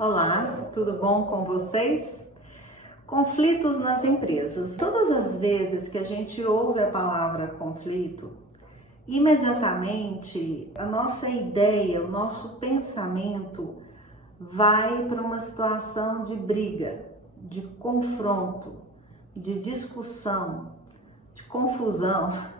Olá, tudo bom com vocês? Conflitos nas empresas. Todas as vezes que a gente ouve a palavra conflito, imediatamente a nossa ideia, o nosso pensamento vai para uma situação de briga, de confronto, de discussão, de confusão.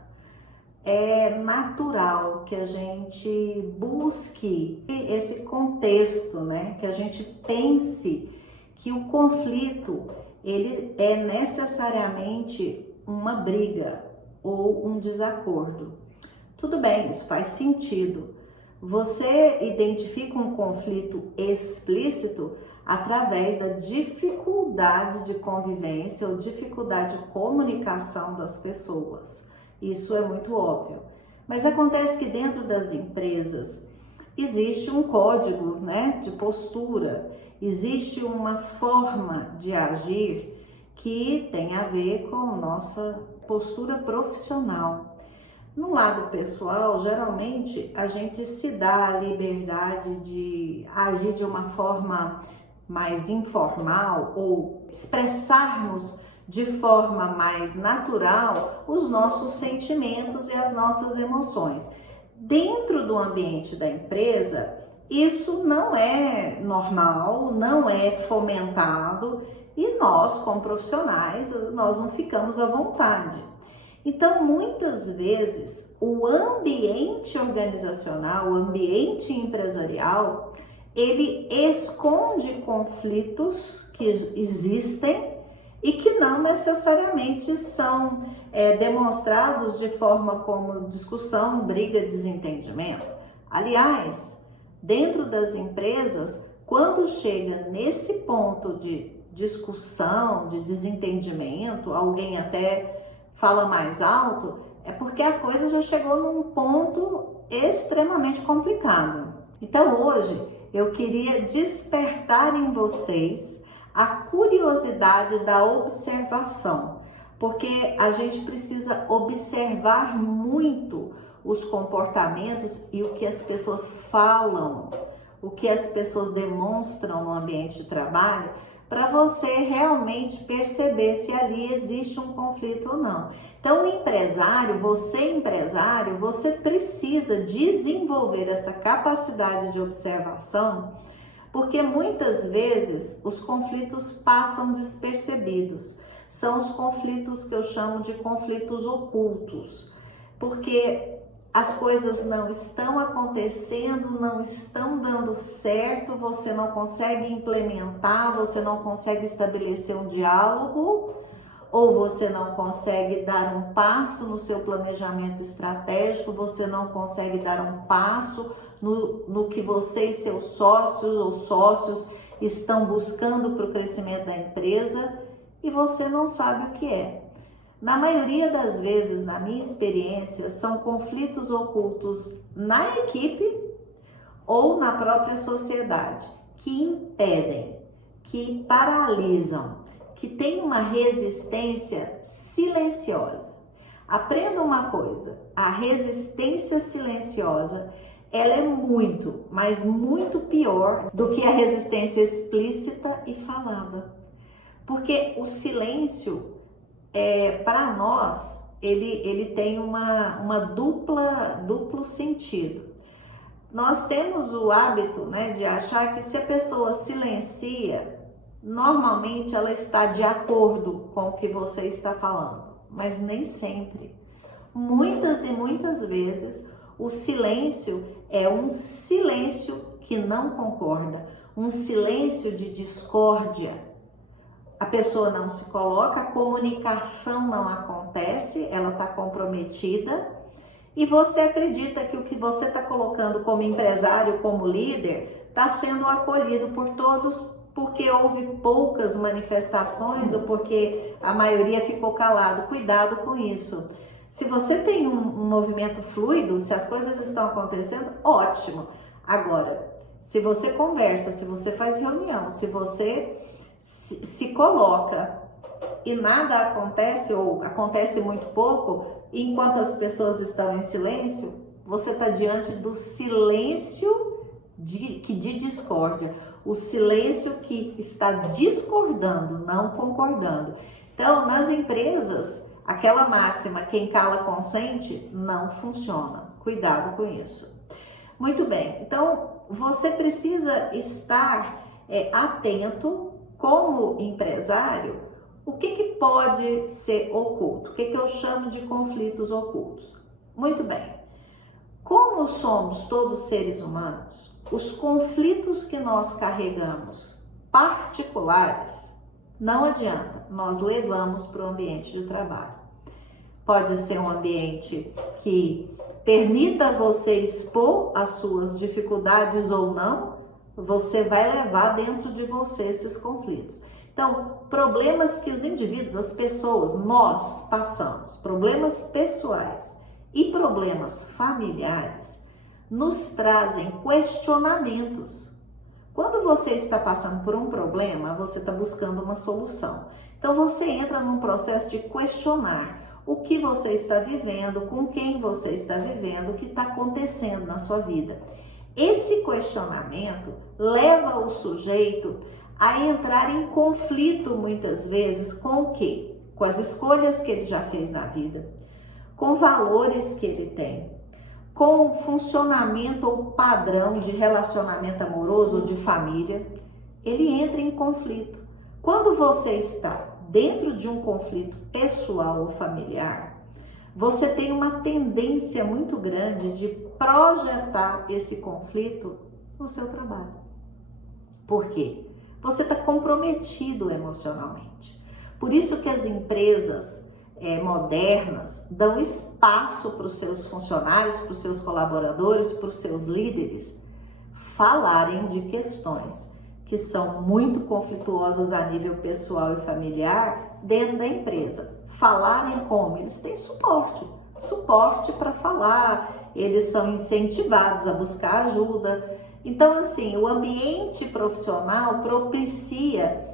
É natural que a gente busque esse contexto, né? Que a gente pense que o conflito ele é necessariamente uma briga ou um desacordo. Tudo bem, isso faz sentido. Você identifica um conflito explícito através da dificuldade de convivência ou dificuldade de comunicação das pessoas. Isso é muito óbvio. Mas acontece que dentro das empresas existe um código, né, de postura, existe uma forma de agir que tem a ver com nossa postura profissional. No lado pessoal, geralmente a gente se dá a liberdade de agir de uma forma mais informal ou expressarmos de forma mais natural os nossos sentimentos e as nossas emoções. Dentro do ambiente da empresa, isso não é normal, não é fomentado e nós, como profissionais, nós não ficamos à vontade. Então, muitas vezes, o ambiente organizacional, o ambiente empresarial, ele esconde conflitos que existem e que não necessariamente são demonstrados de forma como discussão, briga, desentendimento. Aliás, dentro das empresas, quando chega nesse ponto de discussão, de desentendimento, alguém até fala mais alto, é porque a coisa já chegou num ponto extremamente complicado. Então hoje eu queria despertar em vocês a curiosidade da observação, porque a gente precisa observar muito os comportamentos e o que as pessoas falam, o que as pessoas demonstram no ambiente de trabalho, para você realmente perceber se ali existe um conflito ou não. Então, empresário, você precisa desenvolver essa capacidade de observação, porque muitas vezes os conflitos passam despercebidos. São os conflitos que eu chamo de conflitos ocultos, porque as coisas não estão acontecendo, não estão dando certo, você não consegue implementar, você não consegue estabelecer um diálogo, ou você não consegue dar um passo no seu planejamento estratégico, você não consegue dar um passo no que você e seus sócios ou sócios estão buscando para o crescimento da empresa e você não sabe o que é. Na maioria das vezes, na minha experiência, são conflitos ocultos na equipe ou na própria sociedade que impedem, que paralisam, que têm uma resistência silenciosa. Aprenda uma coisa, a resistência silenciosa ela é muito, mas muito pior do que a resistência explícita e falada. Porque o silêncio, para nós, ele tem uma duplo sentido. Nós temos o hábito, né, de achar que se a pessoa silencia, normalmente ela está de acordo com o que você está falando, mas nem sempre. Muitas e muitas vezes, o silêncio é um silêncio que não concorda, um silêncio de discórdia. A pessoa não se coloca, a comunicação não acontece, ela está comprometida e você acredita que o que você está colocando como empresário, como líder, está sendo acolhido por todos porque houve poucas manifestações ou porque a maioria ficou calado. Cuidado com isso. Se você tem um movimento fluido, se as coisas estão acontecendo, ótimo. Agora, se você conversa, se você faz reunião, se você se coloca e nada acontece ou acontece muito pouco, enquanto as pessoas estão em silêncio, você está diante do silêncio de discórdia. o silêncio que está discordando, não concordando. Então, nas empresas, aquela máxima, quem cala consente, não funciona. Cuidado com isso. Muito bem, então você precisa estar atento como empresário. O que pode ser oculto? O que eu chamo de conflitos ocultos? Muito bem, como somos todos seres humanos, os conflitos que nós carregamos particulares, não adianta, nós levamos para o ambiente de trabalho. Pode ser um ambiente que permita você expor as suas dificuldades ou não, você vai levar dentro de você esses conflitos. Então, problemas que os indivíduos, as pessoas, nós passamos, problemas pessoais e problemas familiares, nos trazem questionamentos. Quando você está passando por um problema, você está buscando uma solução. Então, você entra num processo de questionar o que você está vivendo, com quem você está vivendo, o que está acontecendo na sua vida. Esse questionamento leva o sujeito a entrar em conflito muitas vezes com o quê? Com as escolhas que ele já fez na vida, com valores que ele tem, com o funcionamento ou padrão de relacionamento amoroso ou de família. Ele entra em conflito. Quando você está dentro de um conflito pessoal ou familiar, você tem uma tendência muito grande de projetar esse conflito no seu trabalho. Por quê? Você está comprometido emocionalmente. Por isso que as empresas modernas dão espaço para os seus funcionários, para os seus colaboradores, para os seus líderes falarem de questões que são muito conflituosas a nível pessoal e familiar dentro da empresa. Falarem como? Eles têm suporte para falar, eles são incentivados a buscar ajuda. Então, assim, o ambiente profissional propicia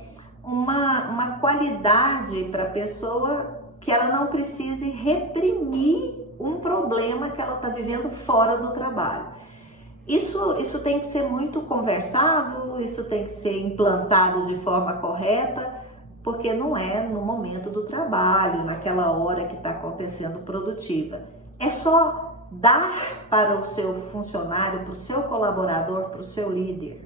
uma qualidade para a pessoa que ela não precise reprimir um problema que ela está vivendo fora do trabalho. Isso tem que ser muito conversado, isso tem que ser implantado de forma correta, porque não é no momento do trabalho, naquela hora que está acontecendo produtiva. É só dar para o seu funcionário, para o seu colaborador, para o seu líder,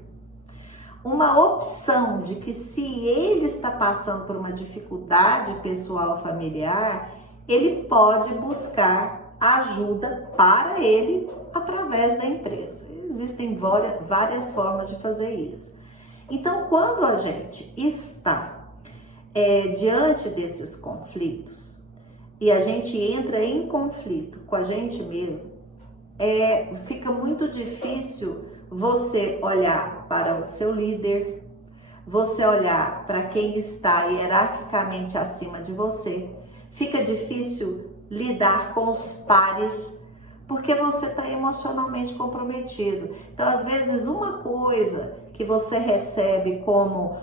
uma opção de que se ele está passando por uma dificuldade pessoal familiar, ele pode buscar ajuda para ele através da empresa. Existem várias formas de fazer isso. Então, quando a gente está diante desses conflitos e a gente entra em conflito com a gente mesmo, fica muito difícil você olhar para o seu líder, você olhar para quem está hierarquicamente acima de você. Fica difícil lidar com os pares, porque você está emocionalmente comprometido. Então, às vezes, uma coisa que você recebe como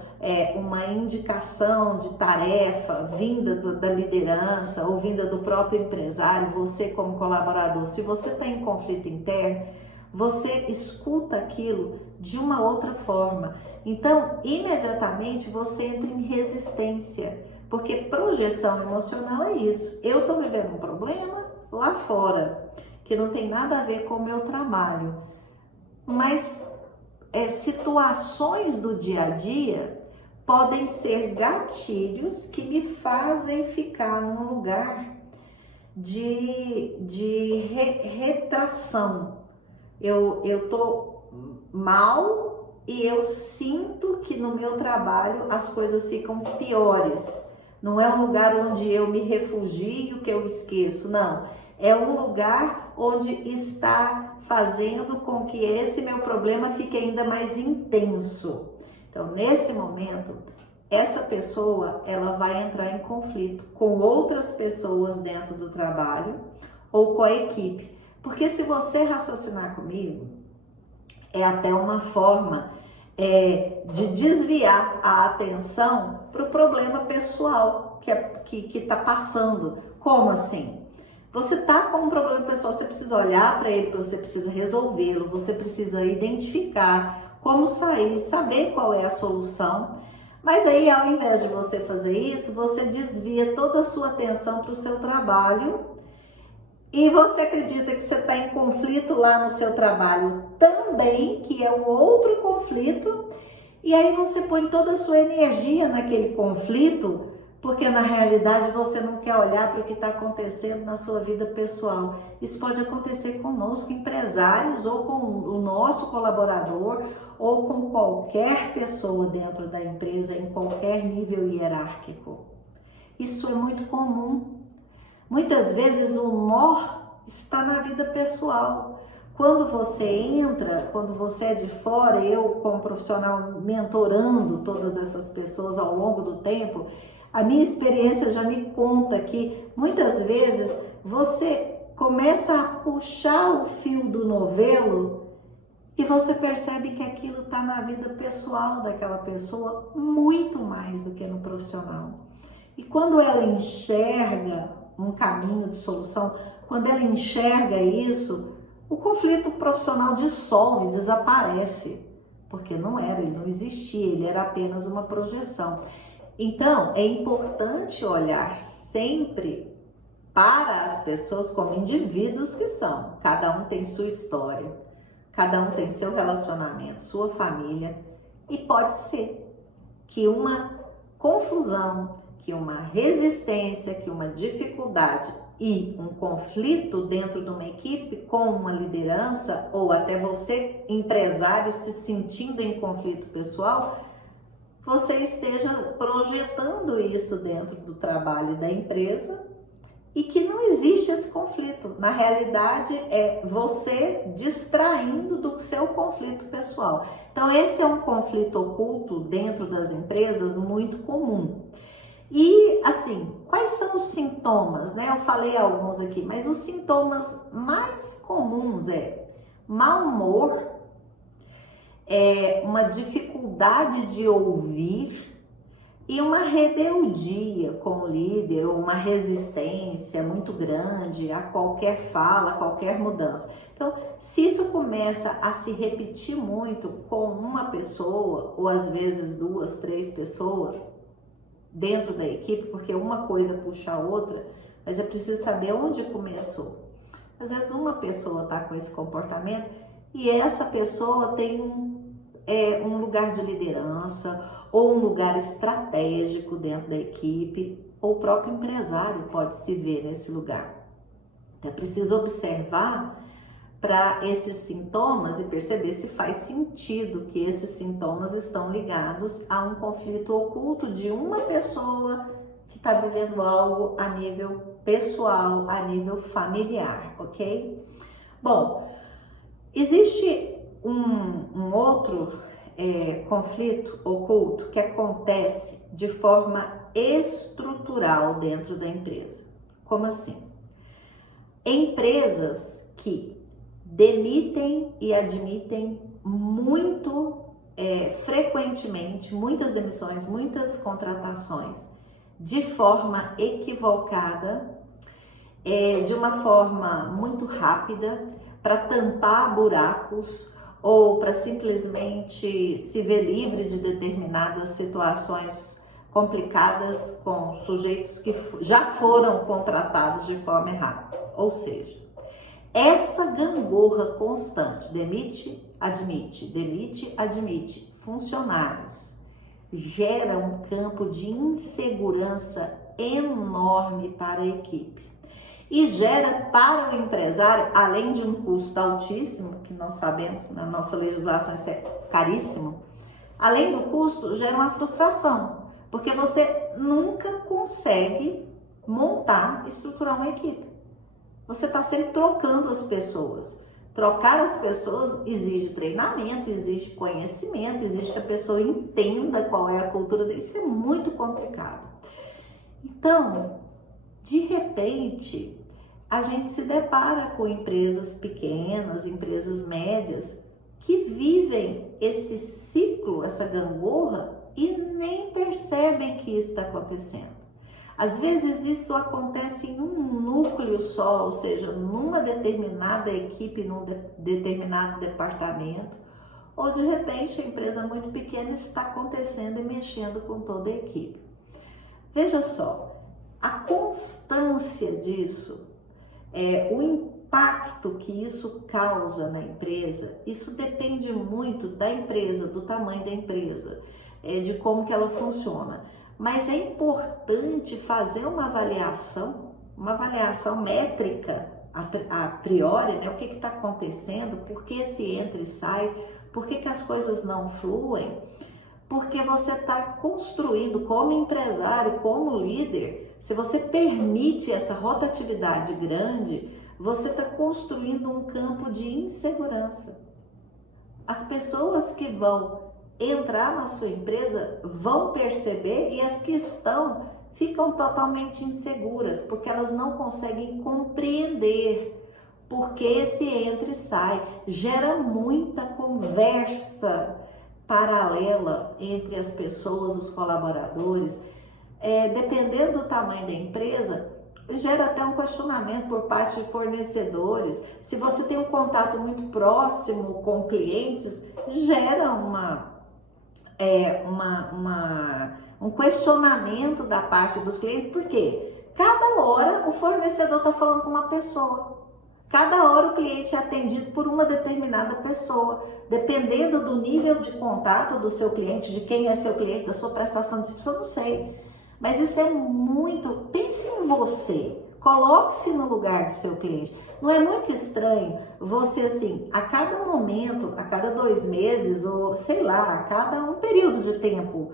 uma indicação de tarefa vinda da liderança ou vinda do próprio empresário, você como colaborador, se você está em conflito interno, você escuta aquilo de uma outra forma. Então, imediatamente você entra em resistência, porque projeção emocional é isso. Eu estou vivendo um problema lá fora, que não tem nada a ver com o meu trabalho, mas situações do dia a dia podem ser gatilhos que me fazem ficar num lugar de retração. Eu tô mal e eu sinto que no meu trabalho as coisas ficam piores. Não é um lugar onde eu me refugio, que eu esqueço, não. É um lugar onde está fazendo com que esse meu problema fique ainda mais intenso. Então, nesse momento, essa pessoa, ela vai entrar em conflito com outras pessoas dentro do trabalho ou com a equipe. Porque se você raciocinar comigo, é até uma forma de desviar a atenção para o problema pessoal que está passando. Como assim? Você está com um problema pessoal, você precisa olhar para ele, você precisa resolvê-lo, você precisa identificar como sair, saber qual é a solução. Mas aí, ao invés de você fazer isso, você desvia toda a sua atenção para o seu trabalho e você acredita que você está em conflito lá no seu trabalho também, que é um outro conflito, e aí você põe toda a sua energia naquele conflito, porque na realidade você não quer olhar para o que está acontecendo na sua vida pessoal. Isso pode acontecer conosco, empresários, ou com o nosso colaborador, ou com qualquer pessoa dentro da empresa, em qualquer nível hierárquico. Isso é muito comum. Muitas vezes o nó está na vida pessoal. Quando você entra, quando você é de fora, eu como profissional mentorando todas essas pessoas ao longo do tempo, a minha experiência já me conta que muitas vezes você começa a puxar o fio do novelo e você percebe que aquilo está na vida pessoal daquela pessoa muito mais do que no profissional. E quando ela enxerga um caminho de solução, quando ela enxerga isso, o conflito profissional dissolve, desaparece, porque não era, ele não existia, ele era apenas uma projeção. Então, é importante olhar sempre para as pessoas como indivíduos que são. Cada um tem sua história, cada um tem seu relacionamento, sua família, e pode ser que uma confusão, que uma resistência, que uma dificuldade e um conflito dentro de uma equipe com uma liderança, ou até você, empresário, se sentindo em conflito pessoal, você esteja projetando isso dentro do trabalho da empresa e que não existe esse conflito. Na realidade, é você distraindo do seu conflito pessoal. Então, esse é um conflito oculto dentro das empresas muito comum. E, assim, quais são os sintomas, né? Eu falei alguns aqui, mas os sintomas mais comuns é mau humor, uma dificuldade de ouvir e uma rebeldia com o líder, ou uma resistência muito grande a qualquer fala, a qualquer mudança. Então, se isso começa a se repetir muito com uma pessoa, ou às vezes 2, 3 pessoas dentro da equipe, porque uma coisa puxa a outra, mas é preciso saber onde começou. Às vezes uma pessoa está com esse comportamento e essa pessoa tem um lugar de liderança ou um lugar estratégico dentro da equipe, ou o próprio empresário pode se ver nesse lugar. Então é preciso observar para esses sintomas e perceber se faz sentido que esses sintomas estão ligados a um conflito oculto de uma pessoa que está vivendo algo a nível pessoal, a nível familiar, ok? Bom, existe um outro conflito oculto que acontece de forma estrutural dentro da empresa. Como assim? Empresas que demitem e admitem muito frequentemente, muitas demissões, muitas contratações de forma equivocada, de uma forma muito rápida, para tampar buracos ou para simplesmente se ver livre de determinadas situações complicadas com sujeitos que já foram contratados de forma errada. Ou seja, essa gangorra constante, demite, admite, funcionários, gera um campo de insegurança enorme para a equipe. E gera para o empresário, além de um custo altíssimo, que nós sabemos, na nossa legislação isso é caríssimo, além do custo, gera uma frustração, porque você nunca consegue montar, estruturar uma equipe. Você está sempre trocando as pessoas. Trocar as pessoas exige treinamento, exige conhecimento, exige que a pessoa entenda qual é a cultura dele. Isso é muito complicado. Então, de repente, a gente se depara com empresas pequenas, empresas médias, que vivem esse ciclo, essa gangorra, e nem percebem que isso está acontecendo. Às vezes isso acontece em um núcleo só, ou seja, numa determinada equipe, num determinado departamento, ou de repente a empresa muito pequena está acontecendo e mexendo com toda a equipe. Veja só, a constância disso, o impacto que isso causa na empresa, isso depende muito da empresa, do tamanho da empresa, de como que ela funciona. Mas é importante fazer uma avaliação métrica a priori, né? O que está acontecendo, por que esse entra e sai, por que as coisas não fluem, porque você está construindo como empresário, como líder, se você permite essa rotatividade grande, você está construindo um campo de insegurança. As pessoas que vão entrar na sua empresa vão perceber e as que estão ficam totalmente inseguras, porque elas não conseguem compreender porque esse entra e sai. Gera muita conversa paralela entre as pessoas, os colaboradores. Dependendo do tamanho da empresa, gera até um questionamento por parte de fornecedores. Se você tem um contato muito próximo com clientes, gera um questionamento da parte dos clientes, porque cada hora o fornecedor está falando com uma pessoa, cada hora o cliente é atendido por uma determinada pessoa, dependendo do nível de contato do seu cliente, de quem é seu cliente, da sua prestação de serviço, eu não sei, mas isso é muito, pense em você, coloque-se no lugar do seu cliente. Não é muito estranho você, assim, a cada momento, a cada 2 meses, ou sei lá, a cada um período de tempo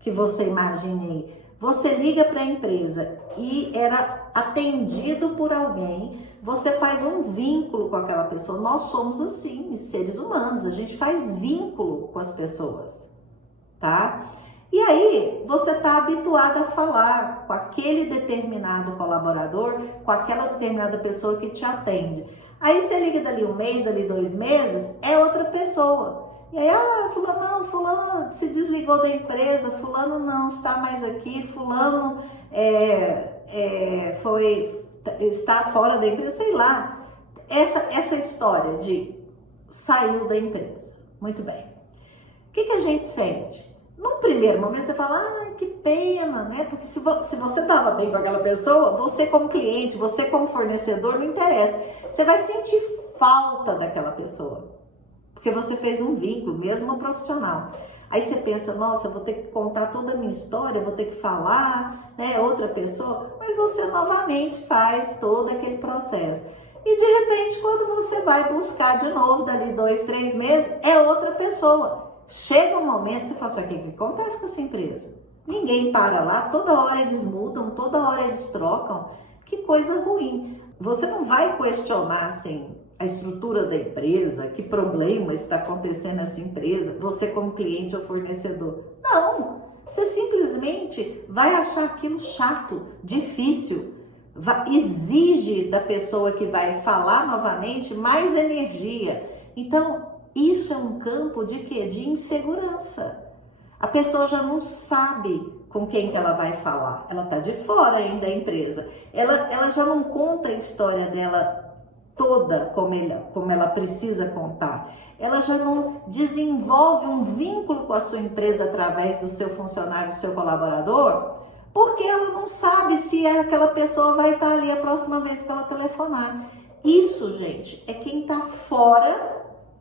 que você imagine, você liga para a empresa e era atendido por alguém, você faz um vínculo com aquela pessoa. Nós somos assim, seres humanos, a gente faz vínculo com as pessoas, tá? E aí, você está habituado a falar com aquele determinado colaborador, com aquela determinada pessoa que te atende. Aí você liga dali 1 mês, dali 2 meses, é outra pessoa. E aí, fulano se desligou da empresa, fulano não está mais aqui, fulano está fora da empresa, sei lá. Essa história de saiu da empresa. Muito bem. O que a gente sente? Num primeiro momento você fala, que pena, né? Porque se você estava bem com aquela pessoa, você como cliente, você como fornecedor, não interessa. Você vai sentir falta daquela pessoa, porque você fez um vínculo, mesmo um profissional. Aí você pensa, nossa, eu vou ter que contar toda a minha história, vou ter que falar, né, outra pessoa, mas você novamente faz todo aquele processo. E de repente, quando você vai buscar de novo, dali 2, 3 meses, é outra pessoa. Chega um momento, você fala assim, o que acontece com essa empresa? Ninguém para lá, toda hora eles mudam, toda hora eles trocam. Que coisa ruim. Você não vai questionar, assim, a estrutura da empresa, que problema está acontecendo nessa empresa, você como cliente ou fornecedor. Não, você simplesmente vai achar aquilo chato, difícil, exige da pessoa que vai falar novamente mais energia. Então, isso é um campo de quê? De insegurança. A pessoa já não sabe com quem que ela vai falar. Ela está de fora ainda da empresa. Ela já não conta a história dela toda como ela precisa contar. Ela já não desenvolve um vínculo com a sua empresa através do seu funcionário, do seu colaborador, porque ela não sabe se aquela pessoa vai estar ali a próxima vez que ela telefonar. Isso, gente, é quem está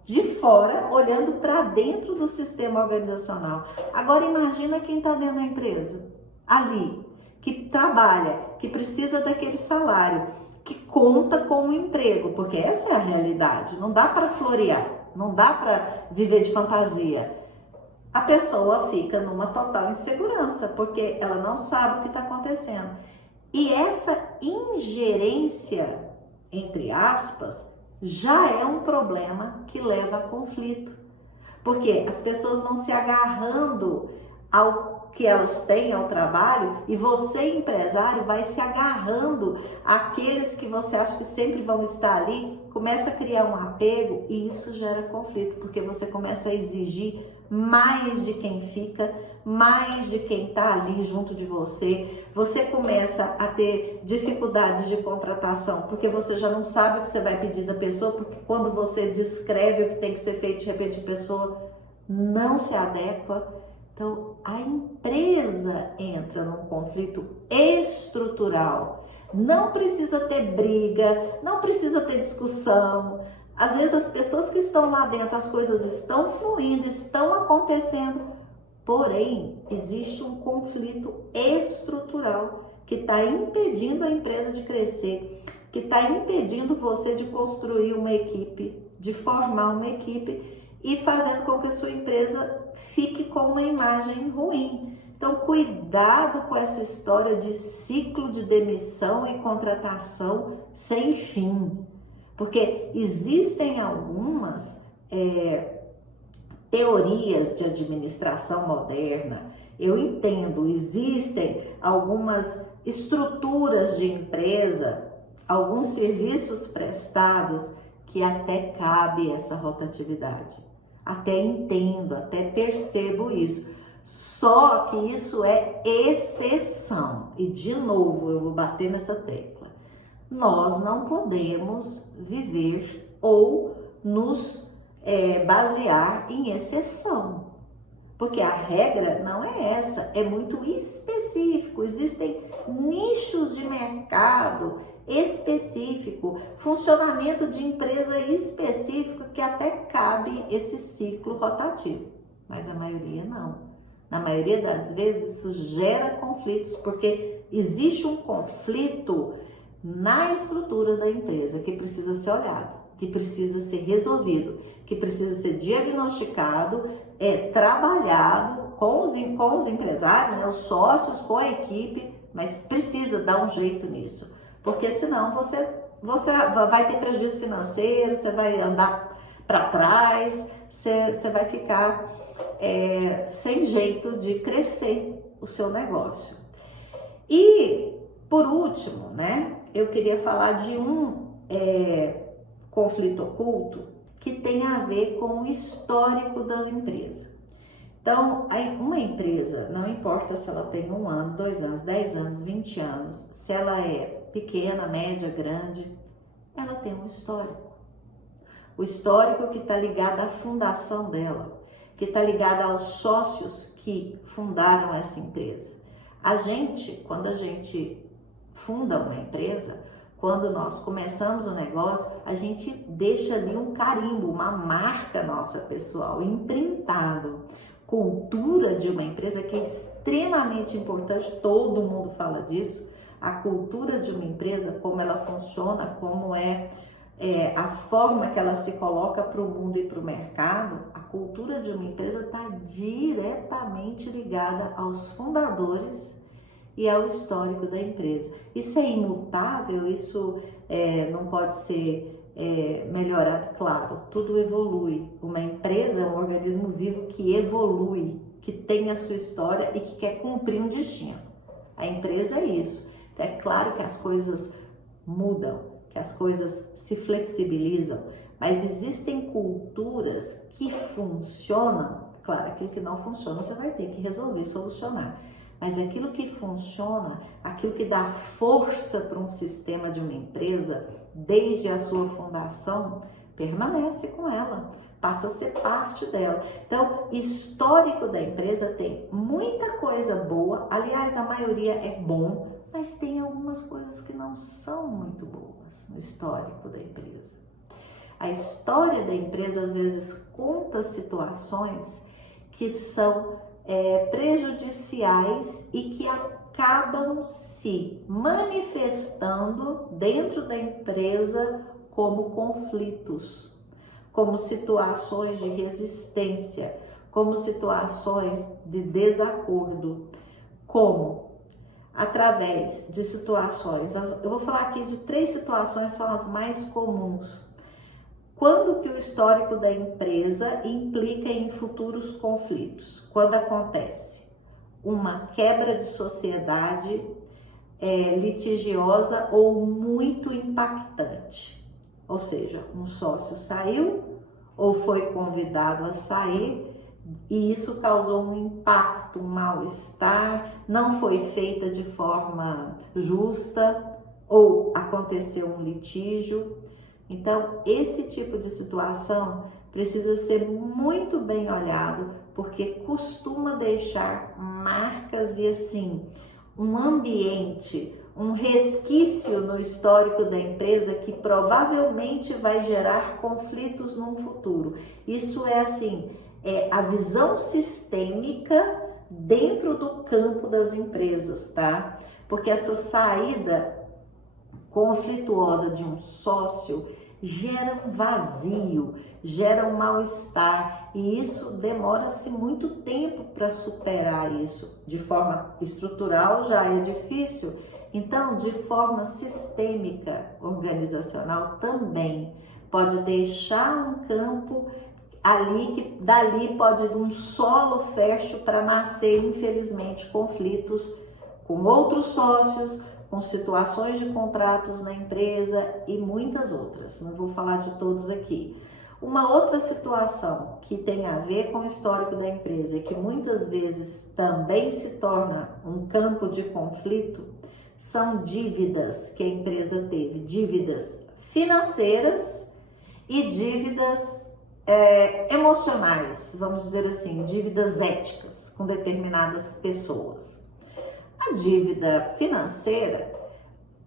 de fora, olhando para dentro do sistema organizacional. Agora imagina quem está dentro da empresa, ali, que trabalha, que precisa daquele salário, que conta com o emprego, porque essa é a realidade, não dá para florear, não dá para viver de fantasia. A pessoa fica numa total insegurança, porque ela não sabe o que está acontecendo. E essa ingerência, entre aspas, já é um problema que leva a conflito, porque as pessoas vão se agarrando ao que elas têm, ao trabalho, e você, empresário, vai se agarrando àqueles que você acha que sempre vão estar ali, começa a criar um apego e isso gera conflito, porque você começa a exigir mais de quem fica, mais de quem está ali junto de você. Você começa a ter dificuldades de contratação, porque você já não sabe o que você vai pedir da pessoa, porque quando você descreve o que tem que ser feito, de repente a pessoa não se adequa. Então, a empresa entra num conflito estrutural. Não precisa ter briga, não precisa ter discussão. Às vezes as pessoas que estão lá dentro, as coisas estão fluindo, estão acontecendo, porém, existe um conflito estrutural que está impedindo a empresa de crescer, que está impedindo você de construir uma equipe, de formar uma equipe e fazendo com que a sua empresa fique com uma imagem ruim. Então, cuidado com essa história de ciclo de demissão e contratação sem fim, porque existem algumas teorias de administração moderna. Eu entendo, existem algumas estruturas de empresa, alguns serviços prestados que até cabe essa rotatividade. Até entendo, até percebo isso. Só que isso é exceção. E de novo, eu vou bater nessa tecla. Nós não podemos viver ou nos basear em exceção. Porque a regra não é essa, é muito específico. Existem nichos de mercado específico, funcionamento de empresa específico que até cabe esse ciclo rotativo. Mas a maioria não. Na maioria das vezes isso gera conflitos, porque existe um conflito na estrutura da empresa que precisa ser olhado, que precisa ser resolvido, que precisa ser diagnosticado, trabalhado com os empresários, né, os sócios, com a equipe, mas precisa dar um jeito nisso, porque senão você vai ter prejuízo financeiro, você vai andar para trás, você vai ficar sem jeito de crescer o seu negócio. E, por último, né, eu queria falar de um conflito oculto que tem a ver com o histórico da empresa. Então, uma empresa, não importa se ela tem 1 ano, 2 anos, 10 anos, 20 anos, se ela é pequena, média, grande, ela tem um histórico. O histórico que está ligado à fundação dela, que está ligado aos sócios que fundaram essa empresa. Quando a gente funda uma empresa, quando nós começamos o negócio, a gente deixa ali um carimbo, uma marca nossa pessoal, imprintado. Cultura de uma empresa que é extremamente importante, todo mundo fala disso. A cultura de uma empresa, como ela funciona, como a forma que ela se coloca para o mundo e para o mercado, a cultura de uma empresa está diretamente ligada aos fundadores e ao histórico da empresa. Isso é imutável, isso não pode ser melhorado, claro, tudo evolui. Uma empresa é um organismo vivo que evolui, que tem a sua história e que quer cumprir um destino. A empresa é isso. É claro que as coisas mudam, que as coisas se flexibilizam, mas existem culturas que funcionam. Claro, aquilo que não funciona você vai ter que resolver, solucionar. Mas aquilo que funciona, aquilo que dá força para um sistema de uma empresa, desde a sua fundação, permanece com ela, passa a ser parte dela. Então, histórico da empresa tem muita coisa boa, aliás, a maioria é bom, mas tem algumas coisas que não são muito boas no histórico da empresa. A história da empresa, às vezes, conta situações que são prejudiciais e que acabam se manifestando dentro da empresa como conflitos, como situações de resistência, como situações de desacordo, como através de situações, eu vou falar aqui de 3 situações que são as mais comuns. Quando que o histórico da empresa implica em futuros conflitos? Quando acontece uma quebra de sociedade litigiosa ou muito impactante. Ou seja, um sócio saiu ou foi convidado a sair e isso causou um impacto, um mal-estar, não foi feita de forma justa ou aconteceu um litígio. Então, esse tipo de situação precisa ser muito bem olhado, porque costuma deixar marcas e assim, um ambiente, um resquício no histórico da empresa que provavelmente vai gerar conflitos no futuro. Isso é assim, é a visão sistêmica dentro do campo das empresas, tá? Porque essa saída conflituosa de um sócio gera um vazio, gera um mal-estar, e isso demora-se muito tempo para superar isso. De forma estrutural já é difícil, então de forma sistêmica, organizacional também pode deixar um campo ali que dali pode um solo fértil para nascer, infelizmente, conflitos com outros sócios, com situações de contratos na empresa e muitas outras. Não vou falar de todos aqui. Uma outra situação que tem a ver com o histórico da empresa e que muitas vezes também se torna um campo de conflito são dívidas que a empresa teve, dívidas financeiras e dívidas emocionais, vamos dizer assim, dívidas éticas com determinadas pessoas. A dívida financeira,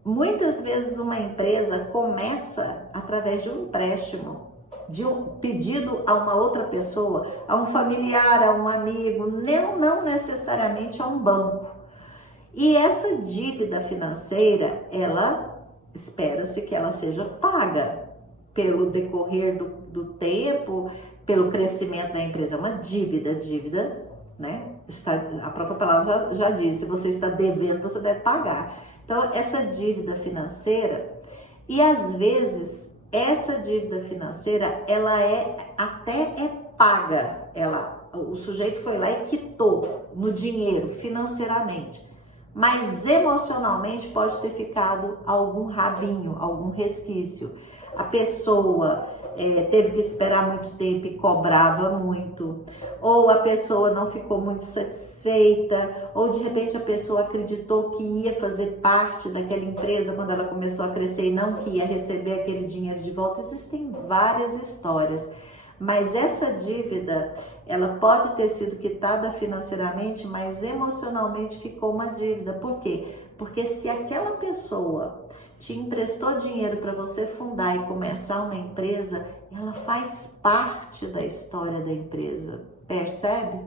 muitas vezes uma empresa começa através de um empréstimo, de um pedido a uma outra pessoa, a um familiar, a um amigo, não necessariamente a um banco. E essa dívida financeira, ela espera-se que ela seja paga pelo decorrer do tempo, pelo crescimento da empresa. É uma dívida, né? A própria palavra já diz, se você está devendo, você deve pagar. Então, essa dívida financeira, e às vezes, essa dívida financeira, ela até é paga. O sujeito foi lá e quitou no dinheiro, financeiramente. Mas emocionalmente pode ter ficado algum rabinho, algum resquício. A pessoa teve que esperar muito tempo e cobrava muito, ou a pessoa não ficou muito satisfeita, ou de repente a pessoa acreditou que ia fazer parte daquela empresa quando ela começou a crescer e não que ia receber aquele dinheiro de volta. Existem várias histórias, mas essa dívida, ela pode ter sido quitada financeiramente, mas emocionalmente ficou uma dívida. Por quê? Porque se aquela pessoa te emprestou dinheiro para você fundar e começar uma empresa, ela faz parte da história da empresa, percebe?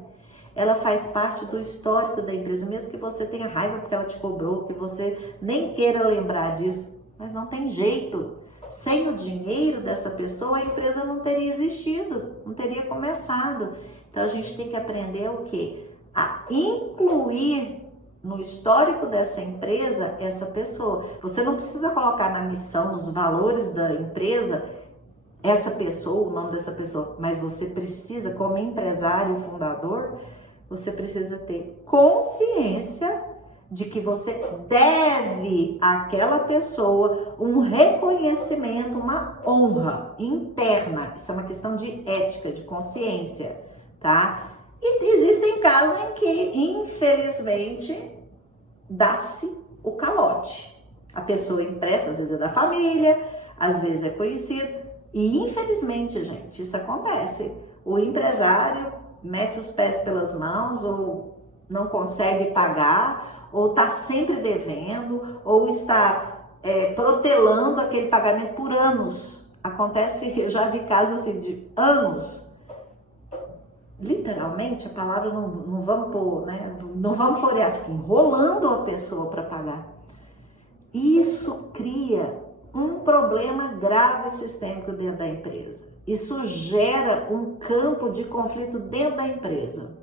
Ela faz parte do histórico da empresa, mesmo que você tenha raiva porque ela te cobrou, que você nem queira lembrar disso, mas não tem jeito. Sem o dinheiro dessa pessoa, a empresa não teria existido, não teria começado. Então a gente tem que aprender o quê? A incluir no histórico dessa empresa, essa pessoa. Você não precisa colocar na missão, nos valores da empresa, essa pessoa, o nome dessa pessoa, mas você precisa, como empresário fundador, você precisa ter consciência de que você deve àquela pessoa um reconhecimento, uma honra interna. Isso é uma questão de ética, de consciência, tá? E existem casos em que, infelizmente, dá-se o calote. A pessoa empresta, às vezes é da família, às vezes é conhecido. E, infelizmente, gente, isso acontece. O empresário mete os pés pelas mãos ou não consegue pagar, ou está sempre devendo, ou está protelando aquele pagamento por anos. Acontece, eu já vi casos assim de anos. Literalmente, a palavra não vamos pôr, né? Não vamos florear, fica enrolando a pessoa para pagar. Isso cria um problema grave sistêmico dentro da empresa. Isso gera um campo de conflito dentro da empresa.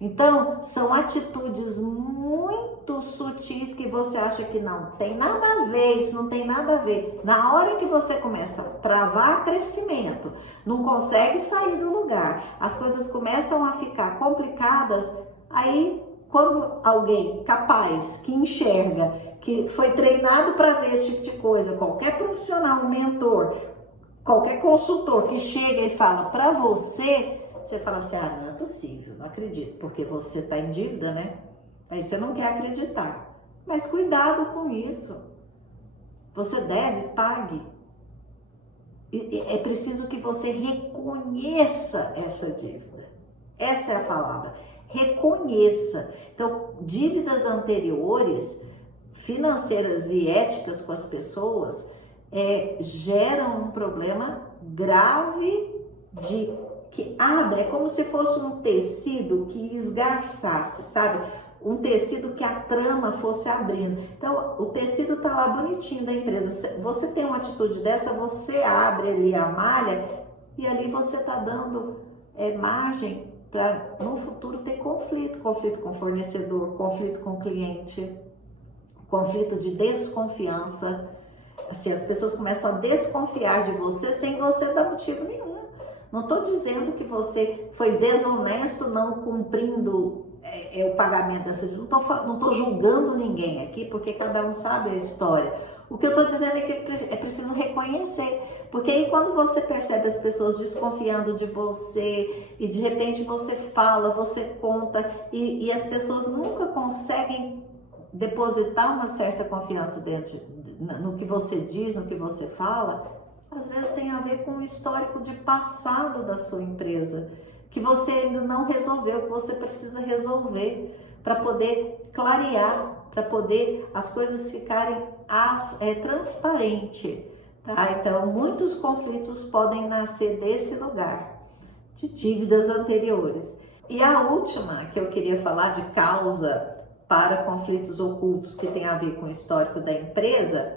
Então, são atitudes muito sutis que você acha que não tem nada a ver, isso não tem nada a ver. Na hora que você começa a travar crescimento, não consegue sair do lugar, as coisas começam a ficar complicadas, aí quando alguém capaz, que enxerga, que foi treinado para ver esse tipo de coisa, qualquer profissional, um mentor, qualquer consultor que chega e fala para você fala assim, não é possível, não acredito, porque você está em dívida, né? Aí você não quer acreditar. Mas cuidado com isso. Você deve, pague. é preciso que você reconheça essa dívida. Essa é a palavra. Reconheça. Então, dívidas anteriores, financeiras e éticas com as pessoas, geram um problema grave que abre, é como se fosse um tecido que esgarçasse, sabe? Um tecido que a trama fosse abrindo. Então, o tecido tá lá bonitinho da empresa. Você tem uma atitude dessa, você abre ali a malha e ali você tá dando margem para no futuro ter conflito com o fornecedor, conflito com o cliente, conflito de desconfiança. Assim, as pessoas começam a desconfiar de você sem você dar motivo nenhum. Não estou dizendo que você foi desonesto não cumprindo o pagamento dessa dívida. Não estou julgando ninguém aqui, porque cada um sabe a história. O que eu estou dizendo é que é preciso reconhecer. Porque aí quando você percebe as pessoas desconfiando de você e de repente você fala, você conta e as pessoas nunca conseguem depositar uma certa confiança no que você diz, no que você fala, às vezes tem a ver com o histórico de passado da sua empresa, que você ainda não resolveu, que você precisa resolver para poder clarear, para poder as coisas ficarem transparentes. Tá? Então, muitos conflitos podem nascer desse lugar, de dívidas anteriores. E a última que eu queria falar de causa para conflitos ocultos que tem a ver com o histórico da empresa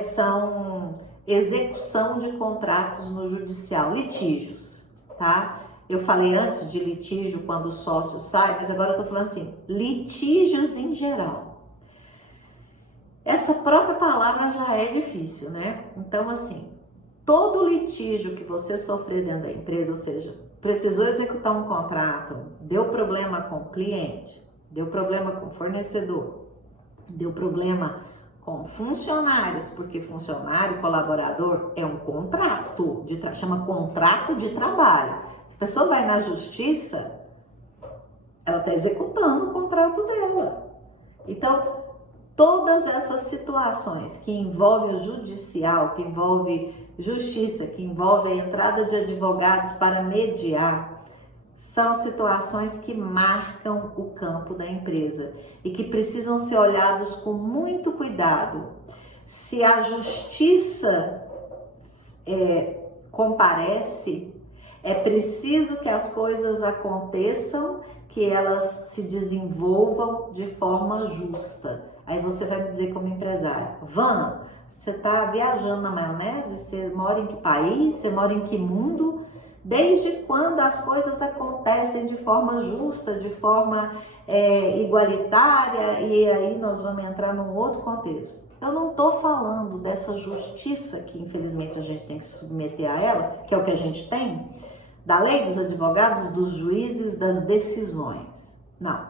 são execução de contratos no judicial, litígios, tá? Eu falei antes de litígio quando o sócio sai, mas agora eu tô falando assim, litígios em geral. Essa própria palavra já é difícil, né? Então, assim, todo litígio que você sofrer dentro da empresa, ou seja, precisou executar um contrato, deu problema com o cliente, deu problema com o fornecedor, deu problema com funcionários, porque funcionário, colaborador é um contrato, chama contrato de trabalho. Se a pessoa vai na justiça, ela está executando o contrato dela. Então, todas essas situações que envolvem o judicial, que envolve justiça, que envolve a entrada de advogados para mediar, são situações que marcam o campo da empresa e que precisam ser olhados com muito cuidado. Se a justiça comparece, é preciso que as coisas aconteçam, que elas se desenvolvam de forma justa. Aí você vai me dizer como empresário, Vana, você está viajando na maionese? Você mora em que país? Você mora em que mundo? Desde quando as coisas acontecem de forma justa, de forma igualitária, e aí nós vamos entrar num outro contexto. Eu não estou falando dessa justiça que infelizmente a gente tem que se submeter a ela, que é o que a gente tem, da lei dos advogados, dos juízes, das decisões. Não.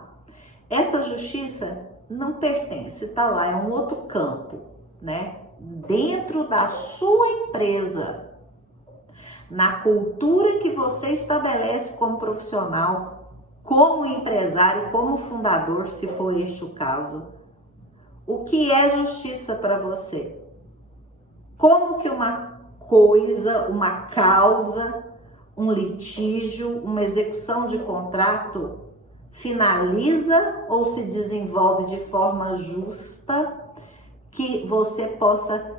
Essa justiça não pertence, está lá, é um outro campo, né? Dentro da sua empresa, na cultura que você estabelece como profissional, como empresário, como fundador, se for este o caso. O que é justiça para você? Como que uma coisa, uma causa, um litígio, uma execução de contrato finaliza ou se desenvolve de forma justa, que você possa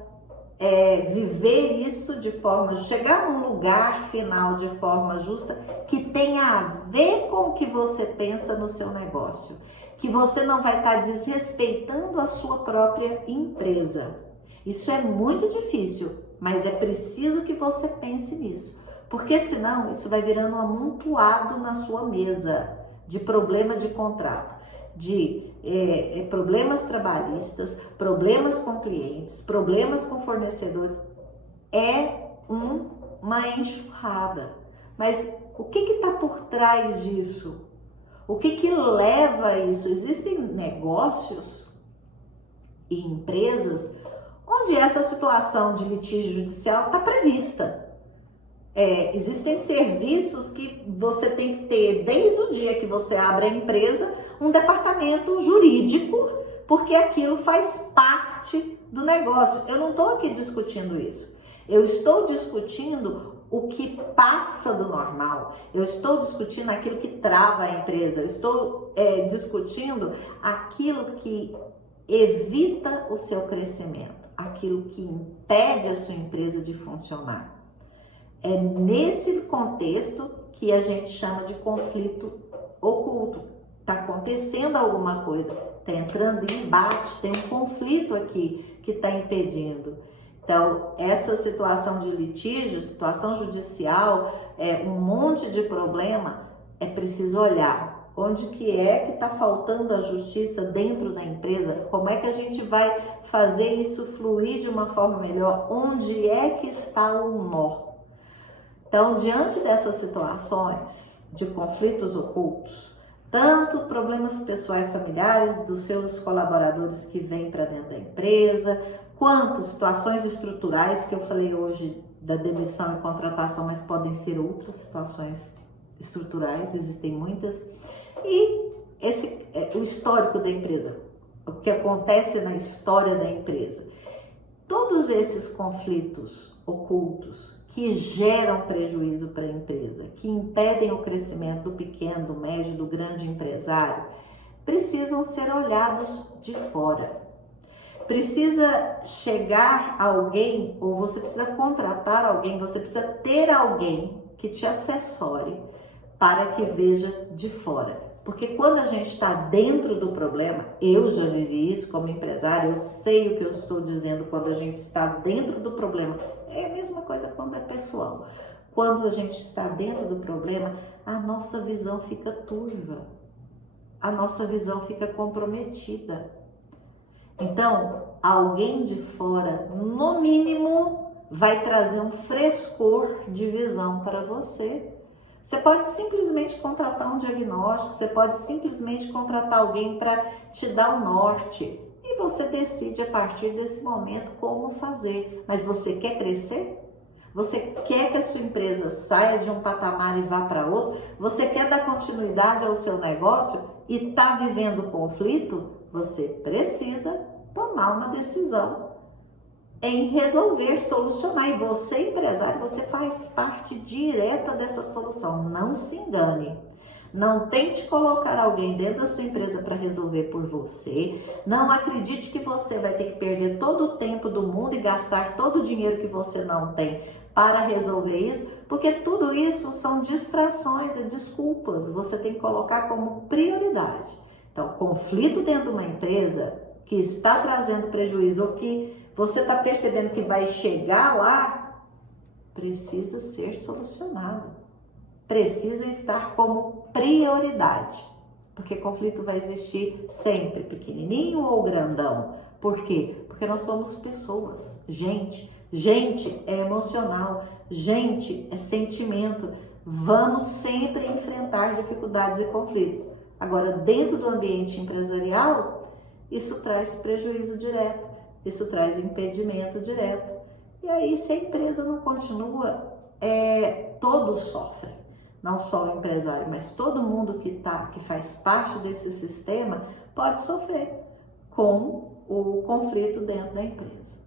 viver isso de forma, chegar num lugar final de forma justa, que tenha a ver com o que você pensa no seu negócio, que você não vai estar desrespeitando a sua própria empresa. Isso é muito difícil, mas é preciso que você pense nisso, porque senão isso vai virando um amontoado na sua mesa de problema de contrato, de problemas trabalhistas, problemas com clientes, problemas com fornecedores. É uma enxurrada. Mas o que está por trás disso? O que leva a isso? Existem negócios e empresas onde essa situação de litígio judicial está prevista. Existem serviços que você tem que ter desde o dia que você abre a empresa, um departamento jurídico, porque aquilo faz parte do negócio. Eu não estou aqui discutindo isso. Eu estou discutindo o que passa do normal. Eu estou discutindo aquilo que trava a empresa. Eu estou discutindo aquilo que evita o seu crescimento, aquilo que impede a sua empresa de funcionar. É nesse contexto que a gente chama de conflito oculto. Está acontecendo alguma coisa, está entrando em embate, tem um conflito aqui que está impedindo. Então, essa situação de litígio, situação judicial, um monte de problema, é preciso olhar onde que é que está faltando a justiça dentro da empresa, como é que a gente vai fazer isso fluir de uma forma melhor, onde é que está o nó. Então, diante dessas situações de conflitos ocultos, tanto problemas pessoais familiares dos seus colaboradores que vêm para dentro da empresa, quanto situações estruturais, que eu falei hoje da demissão e contratação, mas podem ser outras situações estruturais, existem muitas, e o histórico da empresa, o que acontece na história da empresa. Todos esses conflitos ocultos que geram prejuízo para a empresa, que impedem o crescimento do pequeno, do médio, do grande empresário, precisam ser olhados de fora. Precisa chegar alguém, ou você precisa contratar alguém, você precisa ter alguém que te assessore para que veja de fora. Porque quando a gente está dentro do problema, eu já vivi isso como empresário, eu sei o que eu estou dizendo quando a gente está dentro do problema. É a mesma coisa quando é pessoal. Quando a gente está dentro do problema, a nossa visão fica turva, a nossa visão fica comprometida. Então, alguém de fora, no mínimo, vai trazer um frescor de visão para você. Você pode simplesmente contratar um diagnóstico, você pode simplesmente contratar alguém para te dar o norte. E você decide a partir desse momento como fazer. Mas você quer crescer? Você quer que a sua empresa saia de um patamar e vá para outro? Você quer dar continuidade ao seu negócio e está vivendo conflito? Você precisa tomar uma decisão em resolver, solucionar. E você, empresário, você faz parte direta dessa solução. Não se engane. Não tente colocar alguém dentro da sua empresa para resolver por você. Não acredite que você vai ter que perder todo o tempo do mundo e gastar todo o dinheiro que você não tem para resolver isso, porque tudo isso são distrações e desculpas. Você tem que colocar como prioridade. Então, conflito dentro de uma empresa que está trazendo prejuízo ou que você está percebendo que vai chegar lá, precisa ser solucionado. Precisa estar como prioridade. Porque conflito vai existir sempre, pequenininho ou grandão. Por quê? Porque nós somos pessoas, gente. Gente é emocional, gente é sentimento. Vamos sempre enfrentar dificuldades e conflitos. Agora, dentro do ambiente empresarial, isso traz prejuízo direto. Isso traz impedimento direto. E aí, se a empresa não continua, todos sofrem. Não só o empresário, mas todo mundo que faz parte desse sistema pode sofrer com o conflito dentro da empresa.